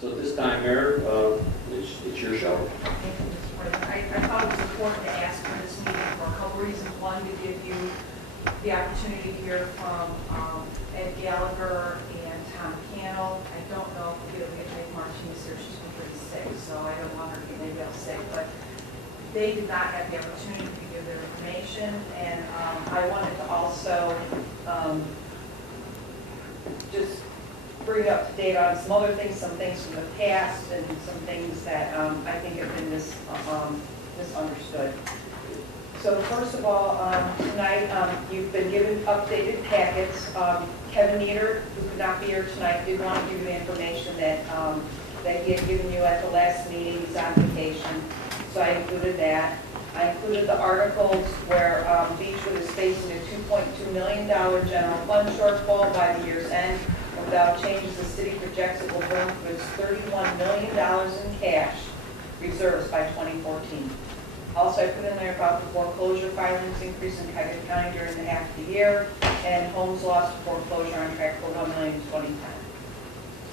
So at this time, Mayor, it's your show. Thank you, Mr. President. I thought it was important to ask for this meeting for a couple reasons. One, to give you the opportunity to hear from Ed Gallagher and Tom Cannell. I don't know if we'll get Meg Martinez here. She's been pretty sick, so I don't want her to get anybody else sick. But they did not have the opportunity to give their information, and I wanted to also just bring up to date on some other things, some things from the past, and some things that I think have been misunderstood. So first of all, tonight you've been given updated packets. Kevin Nieder, who could not be here tonight, did want to give you the information that that he had given you at the last meeting. He's on vacation, so I included that. I included the articles where Beechwood is facing a $2.2 million general fund shortfall by the year's end. Without changes, the city projects it will burn through its $31 million in cash reserves by 2014. Also, I put in there about the foreclosure filings increase in Cuyahoga County during the half of the year, and homes lost to foreclosure on track for $1 million in 2010.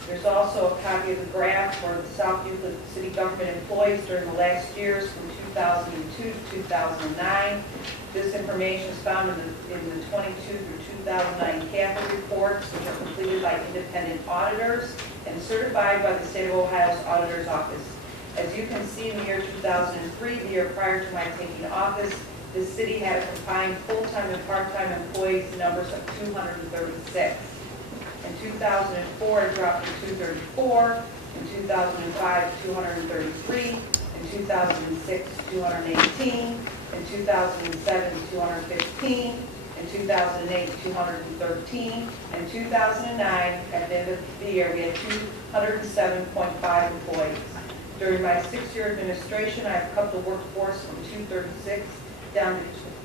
There's also a copy of the graph for the South Euclid city government employees during the last years from 2002 to 2009. This information is found in the 22 through 2009 capital reports, which are completed by independent auditors and certified by the State of Ohio's Auditor's Office. As you can see, in the year 2003, the year prior to my taking office, the city had a combined full-time and part-time employees numbers of 236. In 2004, it dropped to 234. In 2005, 233. In 2006, 218. In 2007, 215. In 2008, 213. In 2009, at the end of the year, we had 207.5 employees. During my 6-year administration, I've cut the workforce from 236 down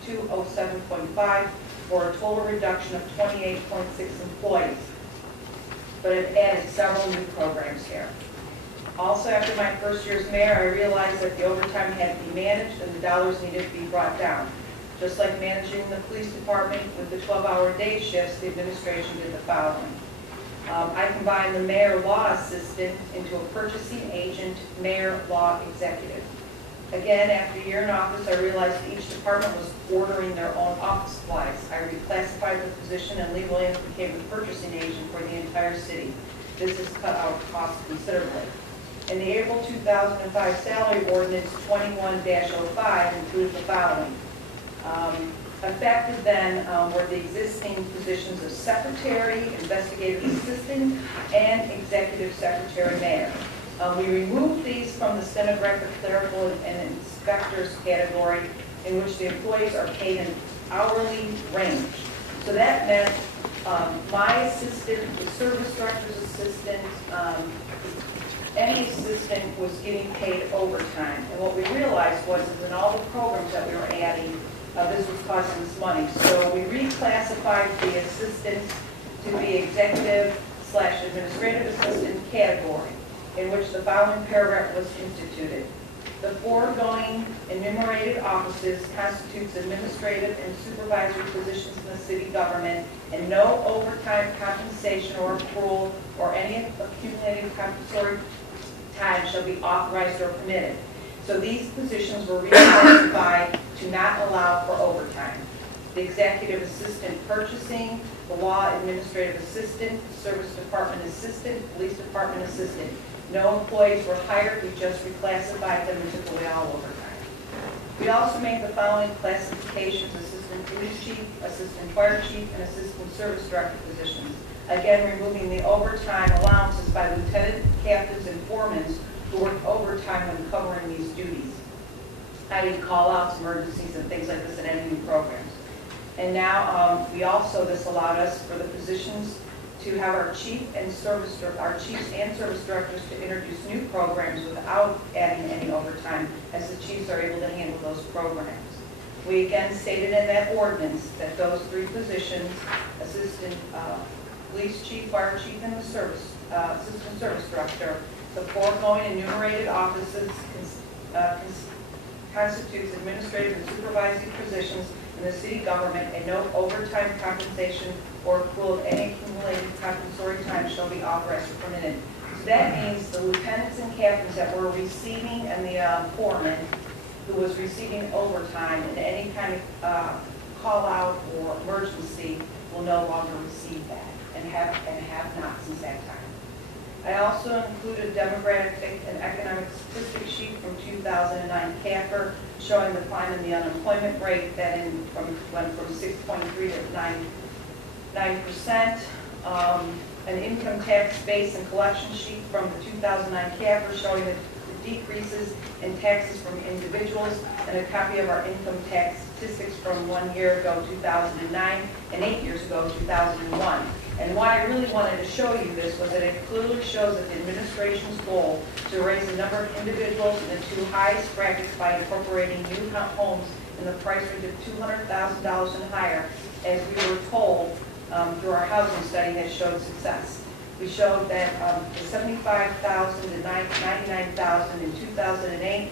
to 207.5 for a total reduction of 28.6 employees. But I've added several new programs here. Also, after my first year as mayor, I realized that the overtime had to be managed and the dollars needed to be brought down. Just like managing the police department with the 12-hour day shifts, the administration did the following. I combined the mayor law assistant into a purchasing agent mayor law executive. Again, after a year in office, I realized that each department was ordering their own office supplies. I reclassified the position and legally became the purchasing agent for the entire city. This has cut out costs considerably. In the April 2005 salary ordinance 21-05 included the following. Effective then were the existing positions of secretary, investigative assistant, and executive secretary mayor. We removed these from the stenographic, clerical, and inspectors category, in which the employees are paid an hourly range. So that meant my assistant, the service director's assistant, any assistant was getting paid overtime. And what we realized was that in all the programs that we were adding, this was costing us money. So we reclassified the assistants to be executive/administrative assistant category, in which the following paragraph was instituted. The foregoing enumerated offices constitutes administrative and supervisory positions in the city government, and no overtime compensation or accrual or any accumulated compensatory time shall be authorized or permitted. So these positions were reclassified to not allow for overtime. The executive assistant purchasing, the law administrative assistant, service department assistant, police department assistant. No employees were hired, we just reclassified them and took away all overtime. We also made the following classifications: assistant police chief, assistant fire chief, and assistant service director positions. Again, removing the overtime allowances by lieutenant captains and foremen who worked overtime when covering these duties, i.e. call-outs, emergencies, and things like this in any new programs. And now this allowed us for the positions to have our chiefs and service directors to introduce new programs without adding any overtime, as the chiefs are able to handle those programs. We again stated in that ordinance that those three positions, assistant police chief, fire chief, and the assistant service director, the foregoing enumerated offices constitutes administrative and supervisory positions in the city government, and no overtime compensation or accrual of any accumulated compensatory time shall be authorized or permitted. That means the lieutenants and captains that were receiving, and the foreman who was receiving overtime and any kind of call out or emergency will no longer receive that and have not since that time. I also included a demographic and economic statistic sheet from 2009 CAFR showing the climb in the unemployment rate that went from 6.3 to 9%. An income tax base and collection sheet from the 2009 CAFR showing the decreases in taxes from individuals, and a copy of our income tax statistics from 1 year ago, 2009, and 8 years ago, 2001. And why I really wanted to show you this was that it clearly shows that the administration's goal to raise the number of individuals in the two highest brackets by incorporating new homes in the price range of $200,000 and higher, as we were told through our housing study, has showed success. We showed that the 75,000 to 99,000 in 2008,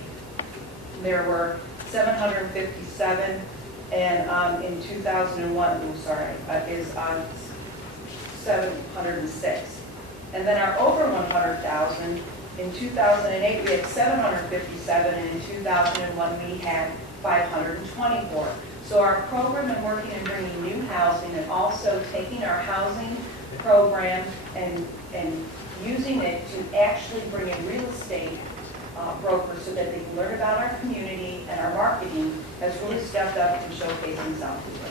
there were 757, and in 2001, is 706. And then our over 100,000, in 2008 we had 757, and in 2001 we had 524. So our program in working and bringing new housing, and also taking our housing program and using it to actually bring in real estate brokers so that they can learn about our community and our marketing, has really stepped up and showcasing Southfield.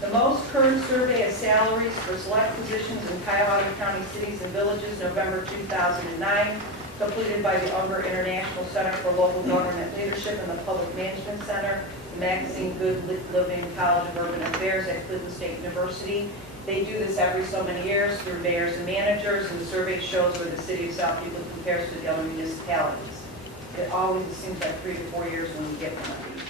The most current survey of salaries for select positions in Cuyahoga County cities and villages, November 2009, completed by the Unger International Center for Local Government Leadership and the Public Management Center, the magazine Good Living College of Urban Affairs at Cleveland State University. They do this every so many years through mayors and managers, and the survey shows where the city of Southfield compares to the other municipalities. It always seems like 3 to 4 years when we get one of these.